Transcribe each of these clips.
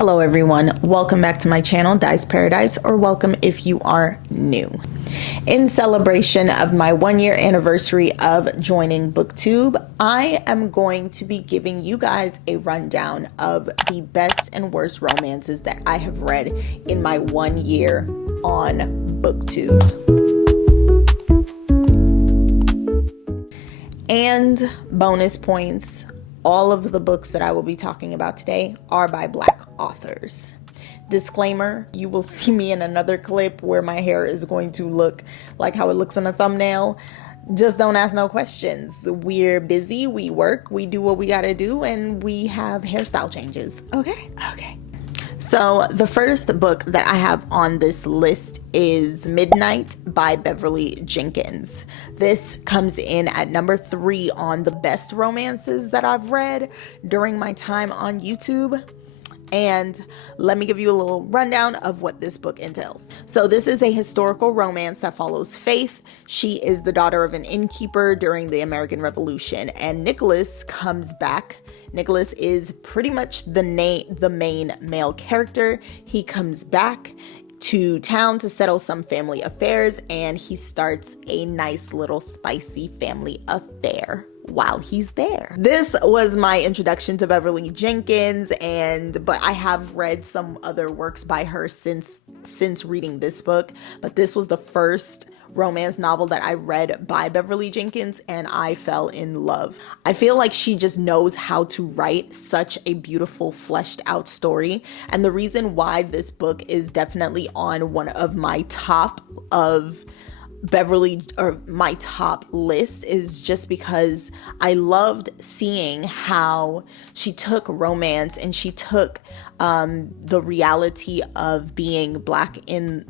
Hello everyone, welcome back to my channel, Di's Paradise, or welcome if you are new. In celebration of my 1-year anniversary of joining BookTube, I am going to be giving you guys a rundown of the best and worst romances that I have read in my 1 year on BookTube. And bonus points, all of the books that I will be talking about today are by Black authors. Disclaimer, you will see me in another clip where my hair is going to look like how it looks in a thumbnail. Just don't ask no questions. We're busy, we work, we do what we gotta do, and we have hairstyle changes. Okay. So the first book that I have on this list is Midnight by Beverly Jenkins. This comes in at number 3 on the best romances that I've read during my time on YouTube. And let me give you a little rundown of what this book entails. So this is a historical romance that follows Faith. She is the daughter of an innkeeper during the American Revolution, and Nicholas comes back. Nicholas is pretty much the main male character. He comes back to town to settle some family affairs, and he starts a nice little spicy family affair while he's there. This was my introduction to Beverly Jenkins, but I have read some other works by her since reading this book, but this was the first romance novel that I read by Beverly Jenkins, and I fell in love. I feel like she just knows how to write such a beautiful, fleshed out story, and the reason why this book is definitely on one of my top my top list is just because I loved seeing how she took romance and she took the reality of being Black in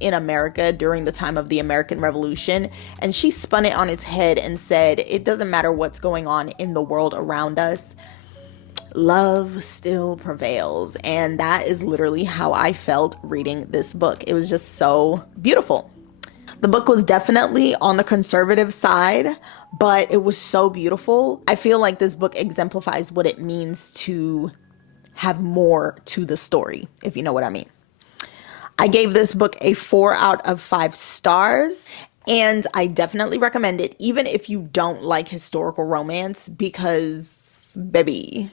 America during the time of the American Revolution, and she spun it on its head and said, it doesn't matter what's going on in the world around us, love still prevails. And that is literally how I felt reading this book. It was just so beautiful. The book was definitely on the conservative side, but it was so beautiful. I feel like this book exemplifies what it means to have more to the story, if you know what I mean. I gave this book a 4 out of 5 stars, and I definitely recommend it, even if you don't like historical romance, because, baby,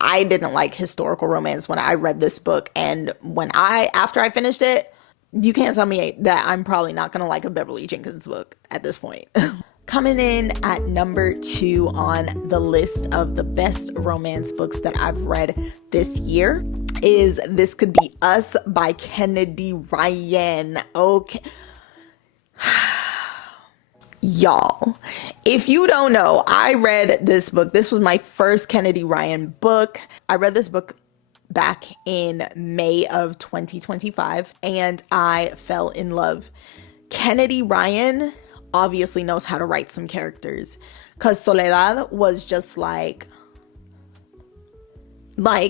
I didn't like historical romance when I read this book, and after I finished it, you can't tell me that I'm probably not going to like a Beverly Jenkins book at this point. Coming in at number 2 on the list of the best romance books that I've read this year is This Could Be Us by Kennedy Ryan. Okay. Y'all, if you don't know, I read this book. This was my first Kennedy Ryan book. I read this book back in May of 2025, and I fell in love. Kennedy Ryan obviously knows how to write some characters, because Soledad was just like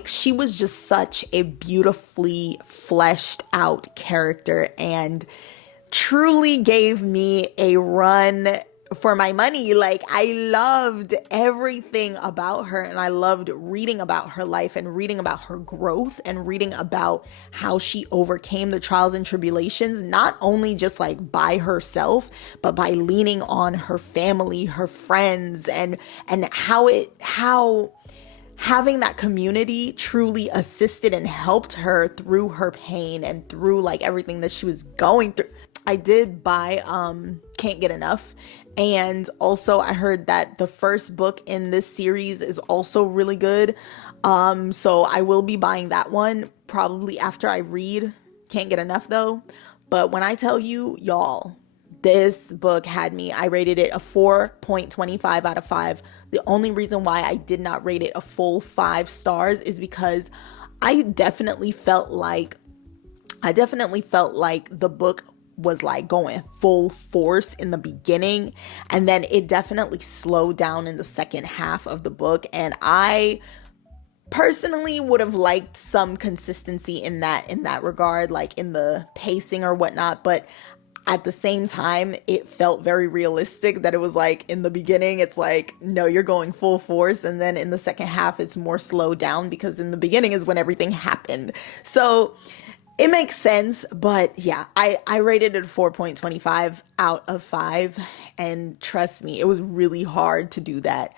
she was just such a beautifully fleshed out character and truly gave me a run for my money. Like, I loved everything about her, and I loved reading about her life and reading about her growth and reading about how she overcame the trials and tribulations, not only just like by herself, but by leaning on her family, her friends, and how having that community truly assisted and helped her through her pain and through like everything that she was going through. I did buy Can't Get Enough, and also I heard that the first book in this series is also really good, so I will be buying that one probably after I read Can't Get Enough though. But when I tell you, y'all, this book had me. I rated it a 4.25 out of 5. The only reason why I did not rate it a full 5 stars is because I definitely felt like the book was like going full force in the beginning, and then it definitely slowed down in the second half of the book, and I personally would have liked some consistency in that regard, like in the pacing or whatnot. But at the same time, it felt very realistic that it was like in the beginning, it's like, no, you're going full force. And then in the second half, it's more slowed down because in the beginning is when everything happened. So it makes sense. But yeah, I rated it 4.25 out of 5. And trust me, it was really hard to do that.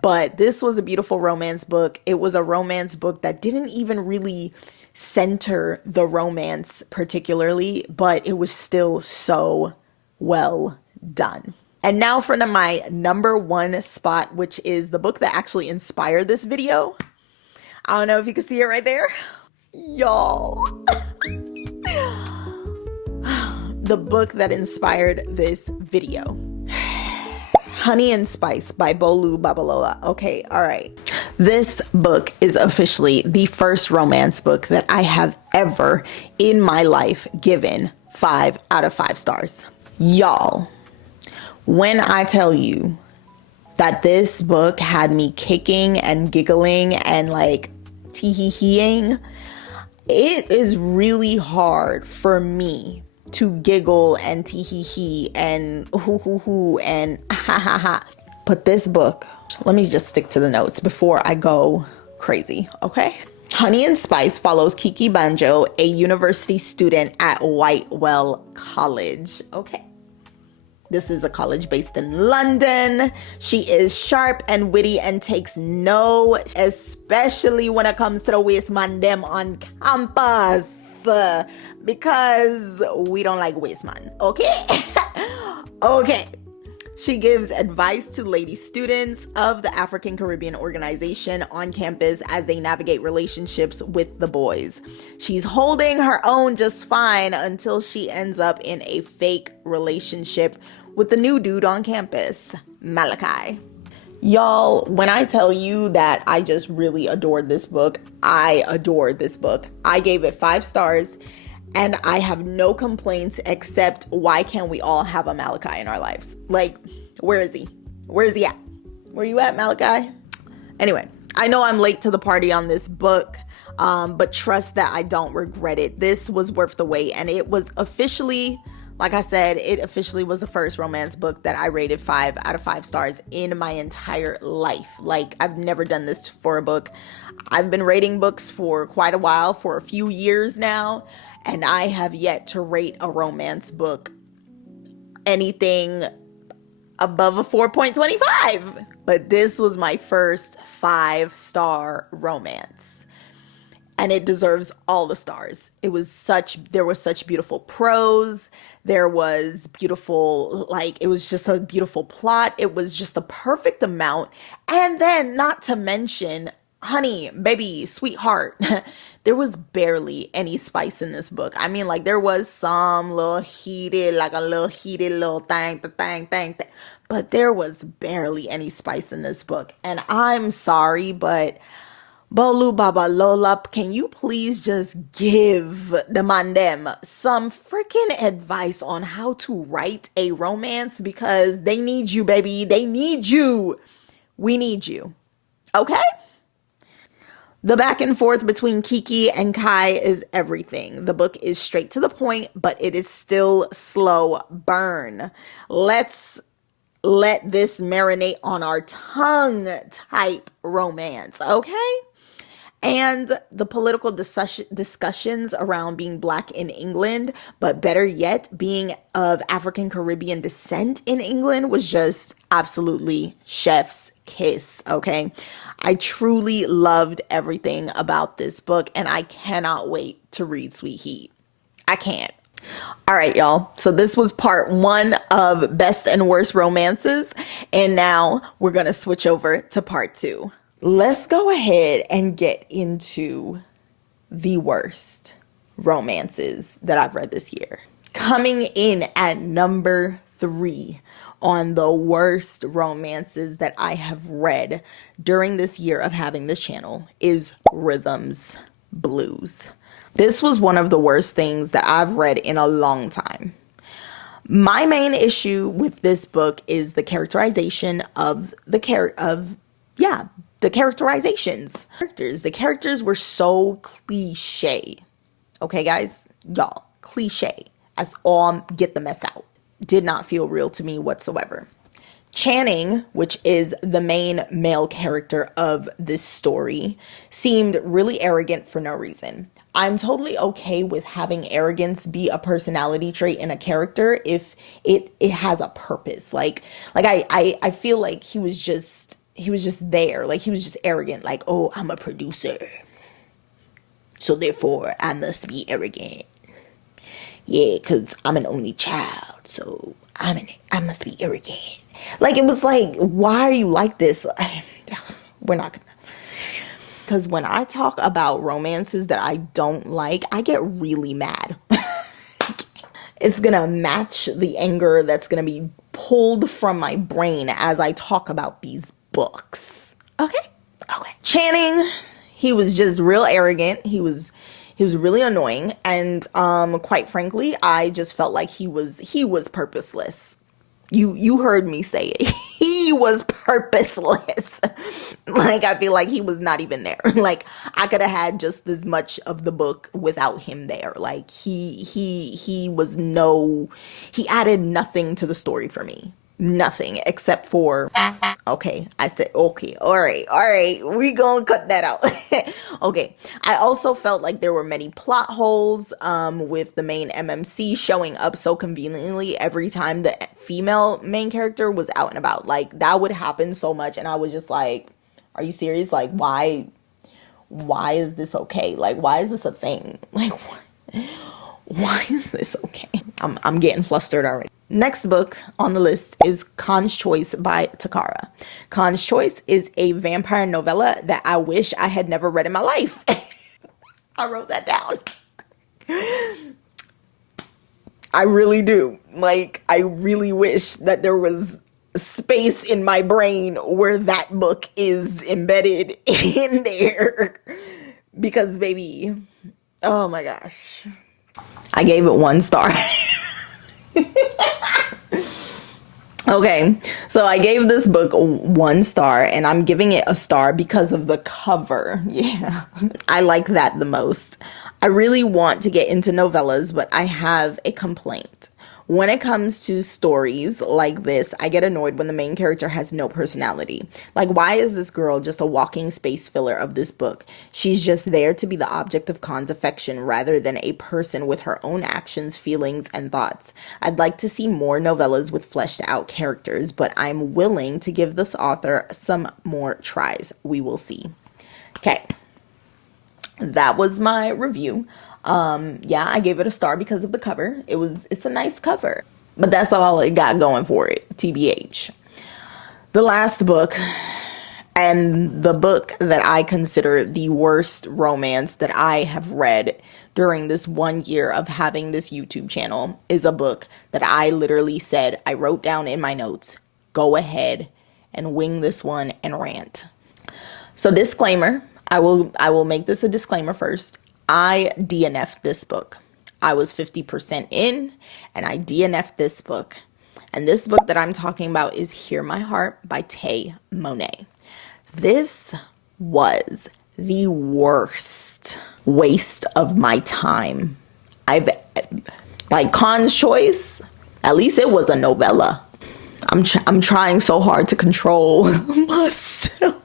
But this was a beautiful romance book. It was a romance book that didn't even really center the romance particularly, but it was still so well done. And now for my number 1 spot, which is the book that actually inspired this video. I don't know if you can see it right there. Y'all. The book that inspired this video. Honey and Spice by Bolu Babalola. Okay, all right. This book is officially the first romance book that I have ever in my life given 5 out of 5 stars. Y'all, when I tell you that this book had me kicking and giggling and like tee-hee-heeing, it is really hard for me to giggle and tee-hee-hee and hoo-hoo-hoo and ha-ha-ha. But this book, let me just stick to the notes before I go crazy, okay? Honey and Spice follows Kiki Banjo, a university student at Whitewell College, okay? This is a college based in London. She is sharp and witty and takes no, especially when it comes to the waste man them on campus. Because we don't like waste man, okay? Okay. She gives advice to lady students of the African Caribbean organization on campus as they navigate relationships with the boys. She's holding her own just fine until she ends up in a fake relationship with the new dude on campus, Malachi. Y'all, when I tell you that I just really adored this book, I adored this book. I gave it 5 stars. And I have no complaints except why can't we all have a Malachi in our lives? Like, where is he? Where is he at? Where you at, Malachi? Anyway, I know I'm late to the party on this book, but trust that I don't regret it. This was worth the wait. And it was officially, like I said, it officially was the first romance book that I rated 5 out of 5 stars in my entire life. Like, I've never done this for a book. I've been rating books for quite a while, for a few years now. And I have yet to rate a romance book anything above a 4.25. But this was my first 5-star romance. And it deserves all the stars. There was such beautiful prose. There was beautiful, it was just a beautiful plot. It was just the perfect amount. And then not to mention, honey, baby, sweetheart, there was barely any spice in this book. I mean, there was some little heated, little thing, but there was barely any spice in this book. And I'm sorry, but Bolu Baba Lola, can you please just give the man them some freaking advice on how to write a romance? Because they need you, baby. They need you. We need you. Okay? The back and forth between Kiki and Kai is everything. The book is straight to the point, but it is still slow burn. Let's let this marinate on our tongue type romance, okay? And the political discussions around being Black in England, but better yet, being of African Caribbean descent in England was just absolutely chef's kiss, okay? I truly loved everything about this book, and I cannot wait to read Sweet Heat. I can't. All right, y'all. So this was part 1 of Best and Worst Romances, and now we're going to switch over to part 2. Let's go ahead and get into the worst romances that I've read this year. Coming in at number 3 on the worst romances that I have read during this year of having this channel is Rhythms Blues. This was one of the worst things that I've read in a long time. My main issue with this book is the characterization of the characterizations. The characters were so cliche. Okay, guys? Y'all, cliche. That's all, get the mess out. Did not feel real to me whatsoever. Channing, which is the main male character of this story, seemed really arrogant for no reason. I'm totally okay with having arrogance be a personality trait in a character if it has a purpose. I feel like he was just there. Like he was just arrogant. Like, oh, I'm a producer, so therefore I must be arrogant. Yeah, because I'm an only child, so I must be arrogant. Like, it was like, why are you like this? We're not gonna. Because when I talk about romances that I don't like, I get really mad. It's gonna match the anger that's gonna be pulled from my brain as I talk about these books. Okay? Okay. Channing, he was just real arrogant. He was really annoying, and quite frankly, I just felt like he was purposeless. You heard me say it. He was purposeless. Like, I feel like he was not even there. Like, I could have had just as much of the book without him there. Like, he added nothing to the story for me. Nothing except for, okay, I said, okay, all right, we gonna cut that out. Okay, I also felt like there were many plot holes with the main MMC showing up so conveniently every time the female main character was out and about. Like, that would happen so much, and I was just like, are you serious? Like, why is this okay? Like, why is this a thing? Like, why is this okay? I'm getting flustered already. Next book on the list is Khan's Choice by Takara. Khan's Choice is a vampire novella that I wish I had never read in my life. I wrote that down. I really do. Like, I really wish that there was space in my brain where that book is embedded in there. Because, baby, oh my gosh. I gave it 1 star. Okay, so I gave this book 1 star, and I'm giving it a star because of the cover. Yeah, I like that the most. I really want to get into novellas, but I have a complaint. When it comes to stories like this, I get annoyed when the main character has no personality. Like, why is this girl just a walking space filler of this book? She's just there to be the object of Khan's affection rather than a person with her own actions, feelings, and thoughts. I'd like to see more novellas with fleshed out characters, but I'm willing to give this author some more tries. We will see. Okay. That was my review. Yeah, I gave it a star because of the cover. It's a nice cover, but that's all it got going for it, TBH. The last book, and the book that I consider the worst romance that I have read during this 1 year of having this YouTube channel, is a book that I literally said, I wrote down in my notes, go ahead and wing this one and rant. So disclaimer, I will make this a disclaimer first. I DNF'd this book. I was 50% in, and I DNF'd this book. And this book that I'm talking about is Hear My Heart by Tay Monet. This was the worst waste of my time. Like Khan's Choice, at least it was a novella. I'm trying so hard to control myself.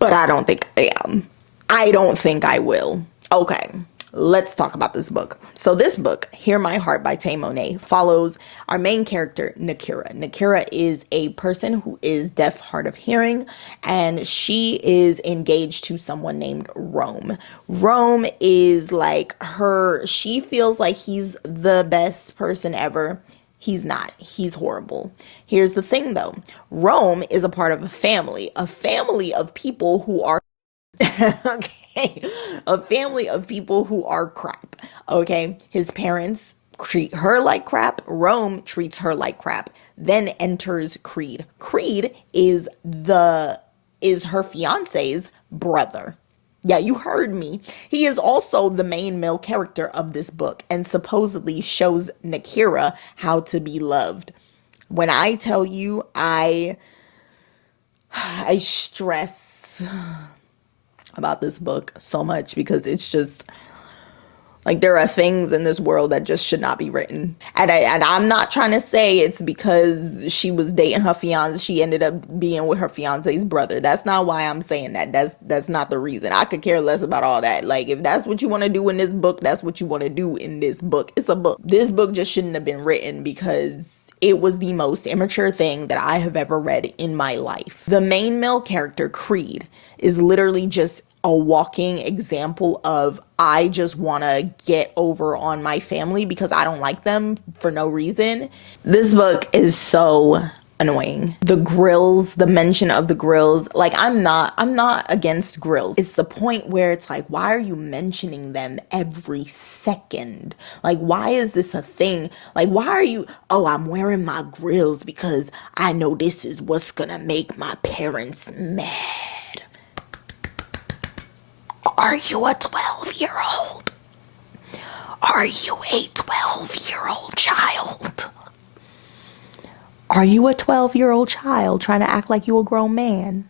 But I don't think I am. I don't think I will. Okay, let's talk about this book. So this book, Hear My Heart by Tay Monet, follows our main character, Nakira. Nakira is a person who is deaf, hard of hearing, and she is engaged to someone named Rome. Rome is like she feels like he's the best person ever. He's not. He's horrible. Here's the thing though. Rome is a part of a family of people who are okay, a family of people who are crap. Okay, his parents treat her like crap. Rome treats her like crap. Then enters Creed. Creed is her fiance's brother. Yeah, you heard me. He is also the main male character of this book and supposedly shows Nakira how to be loved. When I tell you, I stress about this book so much because it's just Like, there are things in this world that just should not be written. And I'm not trying to say it's because she was dating her fiance, she ended up being with her fiance's brother. That's not why I'm saying that. That's not the reason. I could care less about all that. Like, if that's what you want to do in this book, that's what you want to do in this book. It's a book. This book just shouldn't have been written because it was the most immature thing that I have ever read in my life. The main male character, Creed, is literally just a walking example of, I just want to get over on my family because I don't like them for no reason. This book is so annoying. The grills, the mention of the grills, like, I'm not against grills. It's the point where it's like, why are you mentioning them every second? Like, why is this a thing? Like, why are you, oh, I'm wearing my grills because I know this is what's gonna make my parents mad. Are you a 12-year-old? Are you a 12-year-old child? Are you a 12-year-old child trying to act like you a grown man?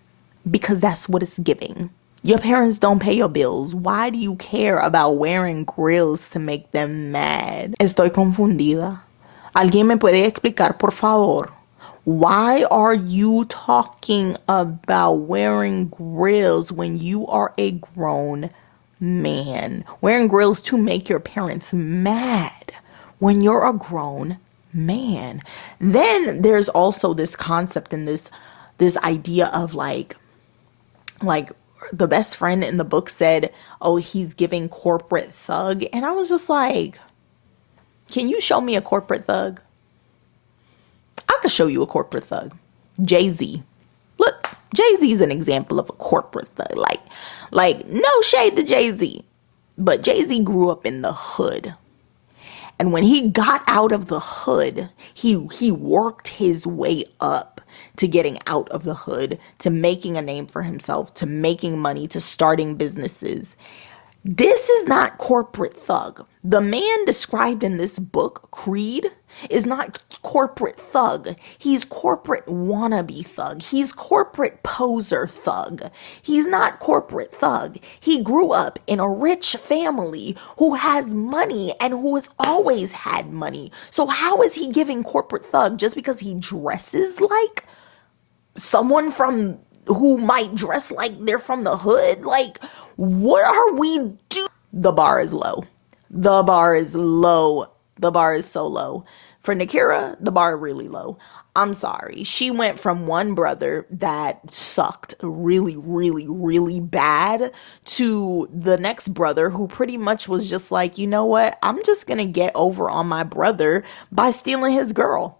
Because that's what it's giving. Your parents don't pay your bills. Why do you care about wearing grills to make them mad? Estoy confundida. ¿Alguien me puede explicar, por favor? Why are you talking about wearing grills when you are a grown man? Wearing grills to make your parents mad when you're a grown man. Then there's also this concept and this idea of like the best friend in the book said, oh, he's giving corporate thug. And I was just like, can you show me a corporate thug? I could show you a corporate thug. Jay-Z. Look, Jay-Z is an example of a corporate thug. Like no shade to Jay-Z, but Jay-Z grew up in the hood. And when he got out of the hood, he worked his way up to getting out of the hood, to making a name for himself, to making money, to starting businesses. This is not corporate thug. The man described in this book, Creed, is not corporate thug. He's corporate wannabe thug. He's corporate poser thug. He's not corporate thug. He grew up in a rich family who has money and who has always had money. So how is he giving corporate thug just because he dresses like someone from who might dress like they're from the hood? Like, what are we doing? The bar is low. The bar is low. The bar is so low. For Nakira, the bar really low. I'm sorry. She went from one brother that sucked really, really, really bad to the next brother who pretty much was just like, you know what? I'm just going to get over on my brother by stealing his girl.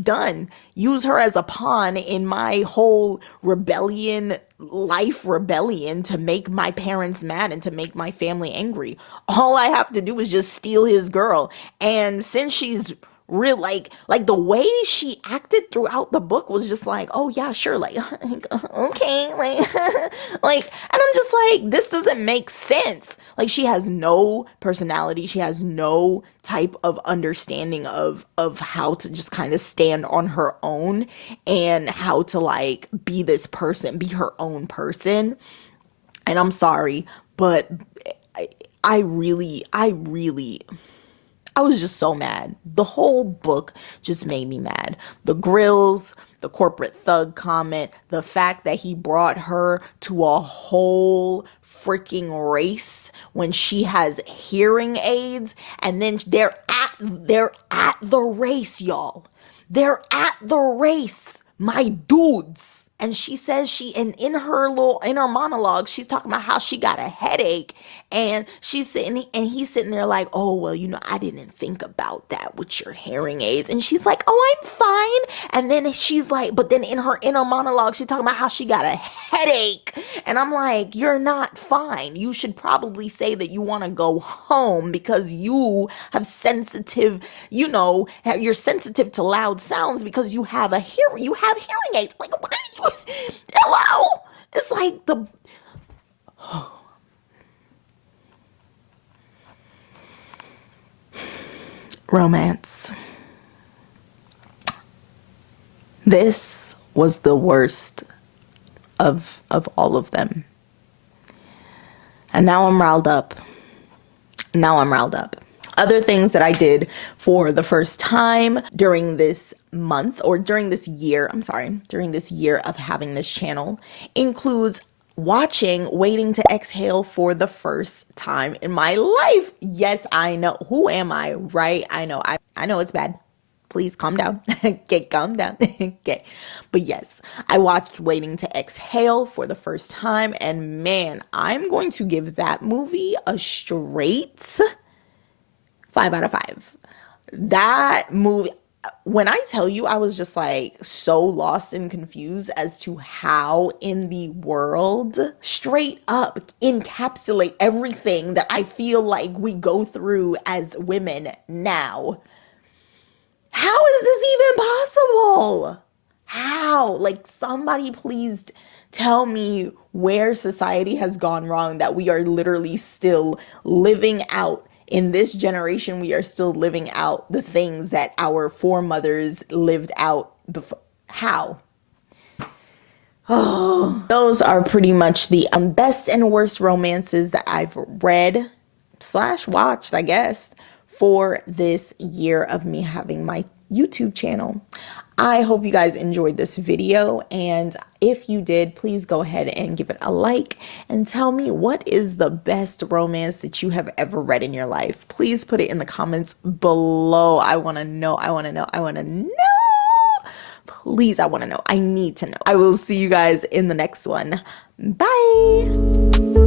Done. Use her as a pawn in my whole life rebellion to make my parents mad and to make my family angry. All I have to do is just steal his girl. And since she's real, like the way she acted throughout the book was just like, oh yeah, sure, like okay, like, and I'm just like, this doesn't make sense. Like, she has no personality. She has no type of understanding of how to just kind of stand on her own and how to like be this person, be her own person. And I'm sorry, but I was just so mad. The whole book just made me mad. The grills, the corporate thug comment, the fact that he brought her to a whole freaking race when she has hearing aids, and then they're at the race, y'all. They're at the race, my dudes. And she says in her monologue, she's talking about how she got a headache, and he's sitting there like, oh, well, you know, I didn't think about that with your hearing aids. And she's like, oh, I'm fine. And then she's like, but then in her inner monologue, she's talking about how she got a headache. And I'm like, you're not fine. You should probably say that you want to go home because you have sensitive, you know, you're sensitive to loud sounds because you have hearing aids. Like, what are you? Hello? It's like the romance. This was the worst of all of them. And now I'm riled up. Now I'm riled up. Other things that I did for the first time during this month, or during this year, during this year of having this channel, includes watching Waiting to Exhale for the first time in my life. Yes, I know. Who am I, right? I know it's bad. Please calm down. Okay, calm down. Okay. But yes, I watched Waiting to Exhale for the first time, and man, I'm going to give that movie a straight 5 out of 5. That movie, when I tell you, I was just like so lost and confused as to how in the world straight up encapsulate everything that I feel like we go through as women now. How is this even possible? How? Like, somebody please tell me where society has gone wrong, that we are literally still living out. In this generation, we are still living out the things that our foremothers lived out before. How? Oh, those are pretty much the best and worst romances that I've read / watched, I guess, for this year of me having my YouTube channel. I hope you guys enjoyed this video, and if you did, please go ahead and give it a like and tell me what is the best romance that you have ever read in your life. Please put it in the comments below. I want to know. Please, I want to know. I need to know. I will see you guys in the next one. Bye.